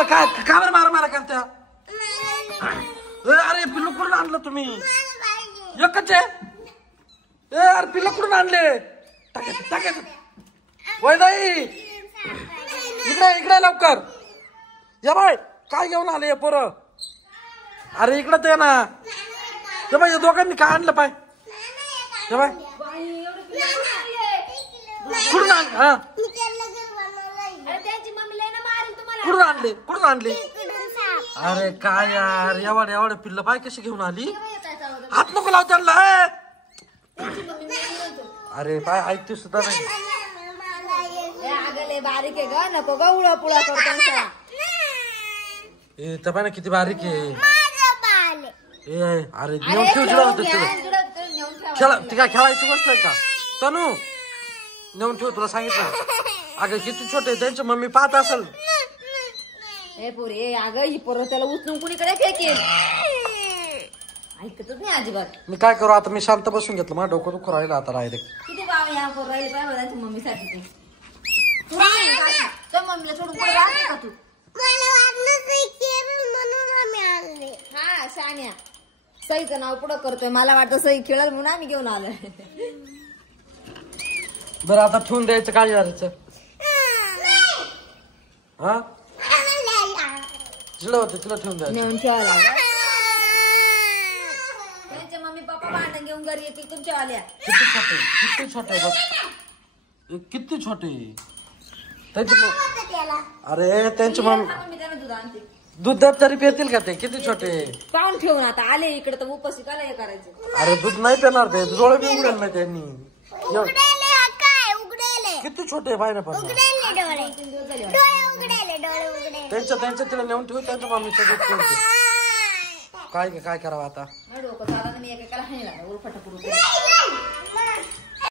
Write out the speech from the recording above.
तुम्हाला काय का बरं मारा करत्या? अरे पिल्लू कुठून आणलं तुम्ही? एकच आहे? अरे पिल्लू कुठून आणले? टाकायचं वय नाही. इकडे लवकर या बाय. काय घेऊन आले पोरं? अरे इकडे ते ना ते बाय दोघांनी काय आणलं पाय? ते बाय कुठून आण? हा कुठून आणले? अरे काय यार एवढे पिल्ल पाय कशी घेऊन आली? हात नको लाव त्यांना. अरे पाय ऐकते सुद्धा नाही. बारीक आहे ग नको ग उळा पुळा करतो. ए तपाय ना किती बारीक आहे. अरे घेऊन ठेव खेळा. ती काय खेळायची गोष्ट आहे का? तनू नेऊन ठेव तुला सांगितलं. अगं किती छोटे त्यांची मम्मी पाहत असेल. ए पोरे अगं ही पोरं त्याला उचलून कुणीकडे फेकेल. ऐकतच नाही अजिबात. मी काय करू आता? मी शांत बसून घेतलं. माझं डोकं दुखू राहिलं आता. डायरेक्ट किती बाबा या पोरं राहिले पाहिजे मम्मीसाठी. ते मम्मीला सोडून राहते का तू? हा शान्या सईचं नाव पुढं करतोय. मला वाटतं सई खेळल म्हणून आम्ही घेऊन आलोय. बरं आता ठेवून द्यायचं काय करायचं? हा तिला होतं तिला ठेवून द्यायचं. नेऊन ठेवायला त्यांचे मम्मी पप्पा भांडण घेऊन घरी येतील तुमच्या आल्या. किती छोटे बघ किती छोटे त्यांची. अरे त्यांची मम्मी दूध आणते. दूध तरी पितील का ते? किती छोटे पाहून ठेवून आता आले इकडे तर उपस्थित आला हे करायचं. अरे दूध नाही पिणार ते. डोळे बी उघडेल नाही त्यांनी. किती छोटे पाय ना. पण त्यांच्या तिला नेऊन ठेवू. त्यांच्या मम्मीचं दूध पिऊ. काय करावं आता? डोकं चालत नाही एकेकाला हानी लागला उलफटा करून.